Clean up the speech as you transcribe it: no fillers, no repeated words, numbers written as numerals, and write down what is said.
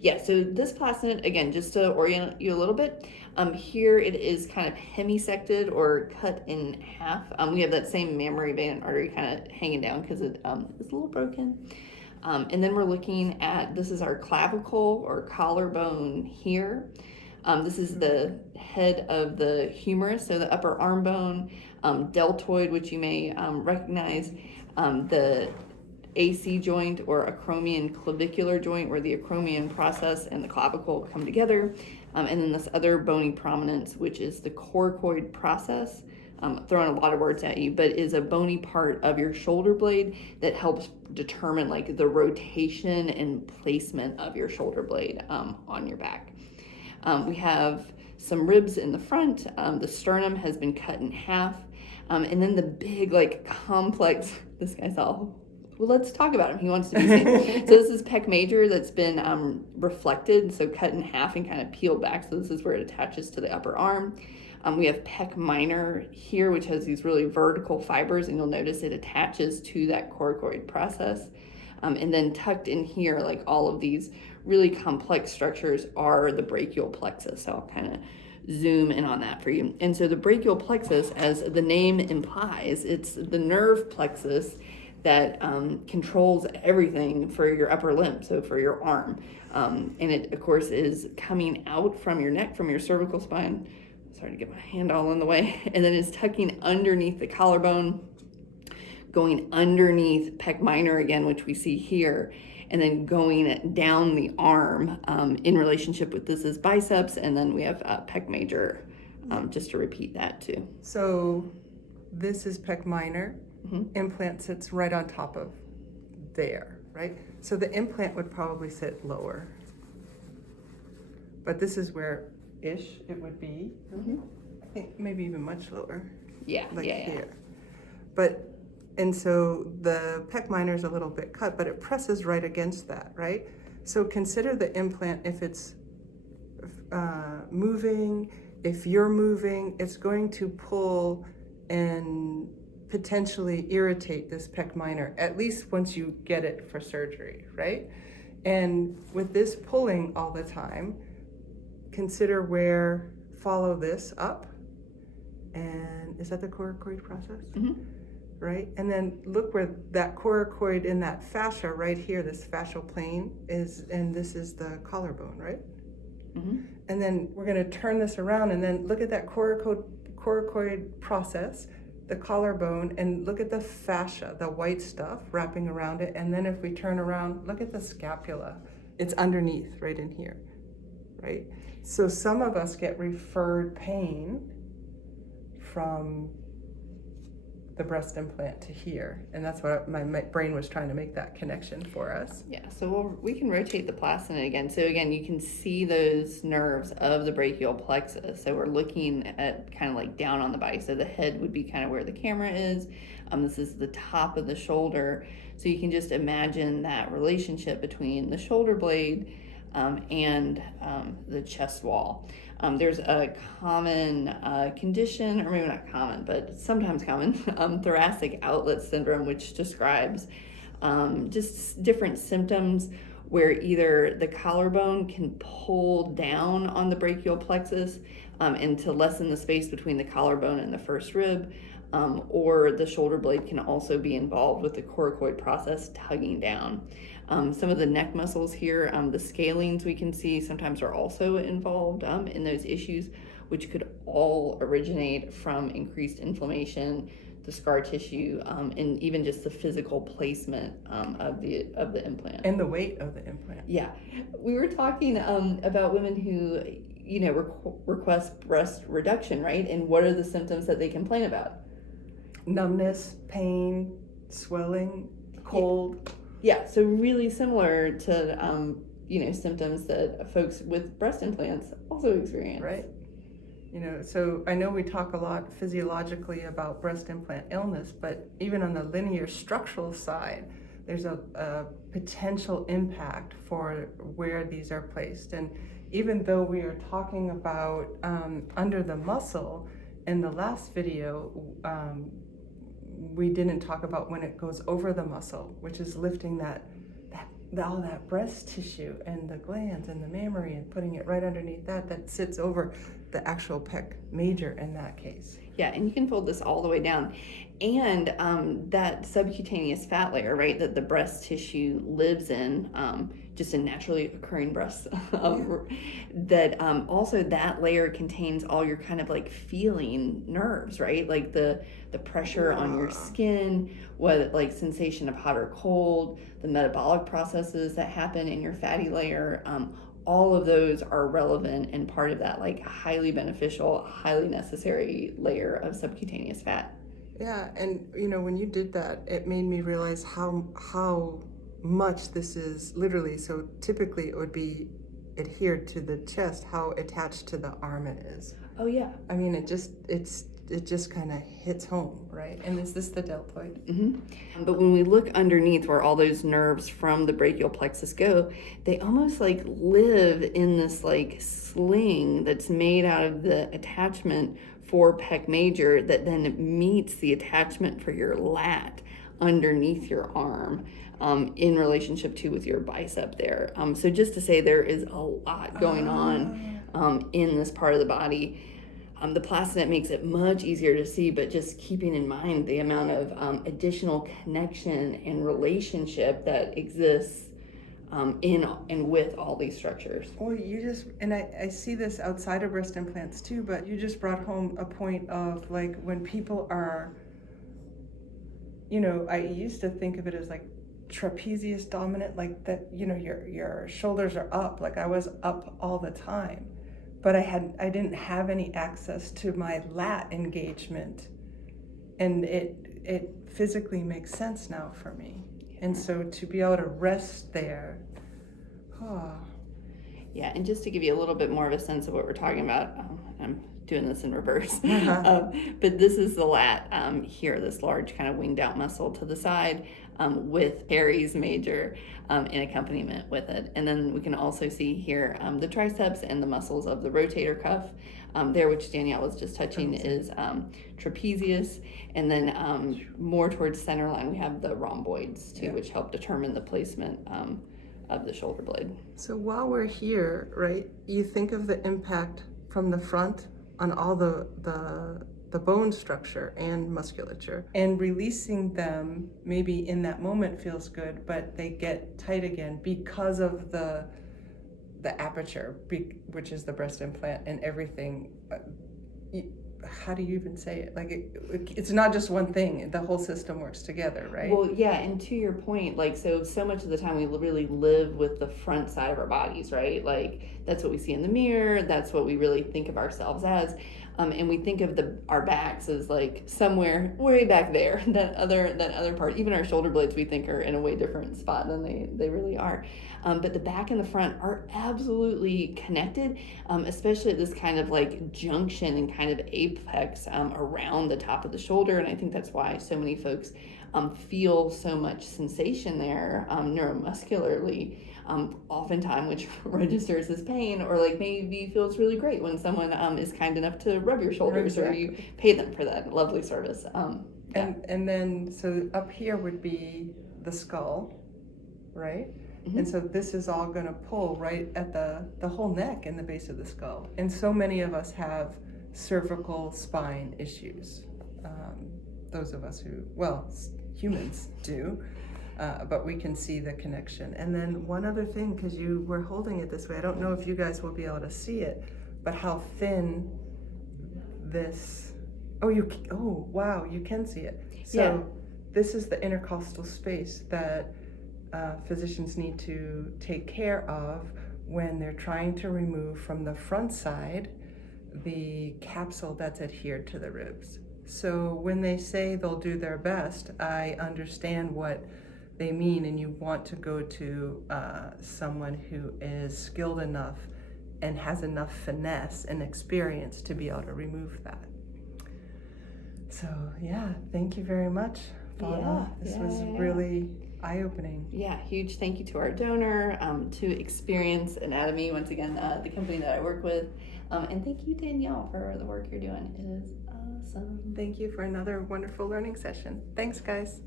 Yeah, so this placent, again, just to orient you a little bit, here it is kind of hemisected or cut in half. We have that same mammary vein and artery kind of hanging down because it is a little broken. And then we're looking at, this is our clavicle or collarbone here. This is the head of the humerus, so the upper arm bone, deltoid, which you may recognize, the AC joint or acromion clavicular joint, where the acromion process and the clavicle come together, and then this other bony prominence, which is the coracoid process. Throwing a lot of words at you, but is a bony part of your shoulder blade that helps determine like the rotation and placement of your shoulder blade on your back. We have some ribs in the front. The sternum has been cut in half, and then the big like complex. This guy's all. Well, let's talk about him. He wants to be seen. So this is Pec Major that's been reflected, so cut in half and kind of peeled back. So this is where it attaches to the upper arm. We have Pec Minor here, which has these really vertical fibers, and you'll notice it attaches to that coracoid process. And then tucked in here, like all of these really complex structures, are the brachial plexus. So I'll kind of zoom in on that for you. And so the brachial plexus, as the name implies, it's the nerve plexus that controls everything for your upper limb, so for your arm. And it, of course, is coming out from your neck, from your cervical spine. Sorry to get my hand all in the way. And then it's tucking underneath the collarbone, going underneath Pec Minor again, which we see here, and then going down the arm in relationship with this is biceps, and then we have Pec Major, just to repeat that too. So this is Pec Minor. Implant sits right on top of there, right? So the implant would probably sit lower. But this is where ish it would be. I think maybe even much lower. Yeah, like yeah. here. But, and so the Pec Minor is a little bit cut, but it presses right against that, right? So consider the implant, if it's moving, if you're moving, it's going to pull and potentially irritate this Pec Minor, at least once you get it for surgery, right? And with this pulling all the time, consider where, follow this up, and is that the coracoid process? Right? And then look where that coracoid in that fascia right here, this fascial plane is, and this is the collarbone, right? And then we're gonna turn this around and then look at that coracoid process, the collarbone, and look at the fascia, the white stuff wrapping around it. And then if we turn around, look at the scapula. It's underneath, right in here, right? So some of us get referred pain from the breast implant to here, and that's what my brain was trying to make that connection for us. Yeah, so we can rotate the placenta again. So again, you can see those nerves of the brachial plexus. So we're looking at kind of like down on the body. So the head would be kind of where the camera is. This is the top of the shoulder. So you can just imagine that relationship between the shoulder blade and the chest wall. There's a common condition, or maybe not common, but sometimes common, thoracic outlet syndrome, which describes just different symptoms where either the collarbone can pull down on the brachial plexus and to lessen the space between the collarbone and the first rib, or the shoulder blade can also be involved with the coracoid process tugging down. Some of the neck muscles here, the scalenes we can see sometimes are also involved in those issues, which could all originate from increased inflammation, the scar tissue, and even just the physical placement of the implant. And the weight of the implant. Yeah. We were talking about women who, request breast reduction, right? And what are the symptoms that they complain about? Numbness, pain, swelling, cold. Yeah, so really similar to symptoms that folks with breast implants also experience. Right. So I know we talk a lot physiologically about breast implant illness, but even on the linear structural side, there's a potential impact for where these are placed. And even though we are talking about under the muscle, in the last video, we didn't talk about when it goes over the muscle, which is lifting that all that breast tissue and the glands and the mammary and putting it right underneath that sits over the actual pec major in that case. Yeah, and you can fold this all the way down. And that subcutaneous fat layer, right, that the breast tissue lives in, just a naturally occurring breast, that also that layer contains all your kind of like feeling nerves, right? Like the pressure on your skin, what like sensation of hot or cold, the metabolic processes that happen in your fatty layer. All of those are relevant and part of that like highly beneficial, highly necessary layer of subcutaneous fat. Yeah, and when you did that, it made me realize how much this is literally. So typically it would be adhered to the chest, how attached to the arm it is. Oh yeah. I mean, it just kind of hits home, right? And is this the deltoid? Mm-hmm. But when we look underneath where all those nerves from the brachial plexus go, they almost like live in this like sling that's made out of the attachment for Pec Major that then meets the attachment for your lat underneath your arm, in relationship to with your bicep there. So just to say there is a lot going on in this part of the body. The plastinet makes it much easier to see, but just keeping in mind the amount of additional connection and relationship that exists in and with all these structures. Well, I see this outside of breast implants too, but you just brought home a point of like when people are, I used to think of it as like trapezius dominant, like that, your shoulders are up, like I was up all the time. But I didn't have any access to my lat engagement, and it physically makes sense now for me. And so to be able to rest there, Yeah, and just to give you a little bit more of a sense of what we're talking about, I'm doing this in reverse, but this is the lat here, this large kind of winged out muscle to the side, with Pec Major in accompaniment with it. And then we can also see here the triceps and the muscles of the rotator cuff there, which Danielle was just touching, is trapezius. And then more towards center line, we have the rhomboids too, which help determine the placement of the shoulder blade. So while we're here, right, you think of the impact from the front on all the bone structure and musculature, and releasing them maybe in that moment feels good, but they get tight again because of the aperture, which is the breast implant and everything. How do you even say it? Like it's not just one thing, the whole system works together, right? Well, yeah, and to your point, like so much of the time we really live with the front side of our bodies, right? Like that's what we see in the mirror, that's what we really think of ourselves as. And we think of our backs as like somewhere way back there. That other part, even our shoulder blades, we think are in a way different spot than they really are. But the back and the front are absolutely connected, especially at this kind of like junction and kind of apex around the top of the shoulder. And I think that's why so many folks feel so much sensation there neuromuscularly. Oftentimes, which registers as pain, or like maybe feels really great when someone is kind enough to rub your shoulders, or you pay them for that lovely service. And then so up here would be the skull, right? Mm-hmm. And so this is all going to pull right at the whole neck and the base of the skull. And so many of us have cervical spine issues. Those of us humans do. But we can see the connection. And then one other thing, because you were holding it this way, I don't know if you guys will be able to see it, but how thin this, wow, you can see it. So this is the intercostal space that physicians need to take care of when they're trying to remove from the front side the capsule that's adhered to the ribs. So when they say they'll do their best, I understand what they mean, and you want to go to someone who is skilled enough and has enough finesse and experience to be able to remove that. So thank you very much, Paula. This was really eye-opening. Yeah, huge thank you to our donor, to Experience Anatomy, once again, the company that I work with, and thank you, Danielle, for the work you're doing. It is awesome. Thank you for another wonderful learning session. Thanks, guys.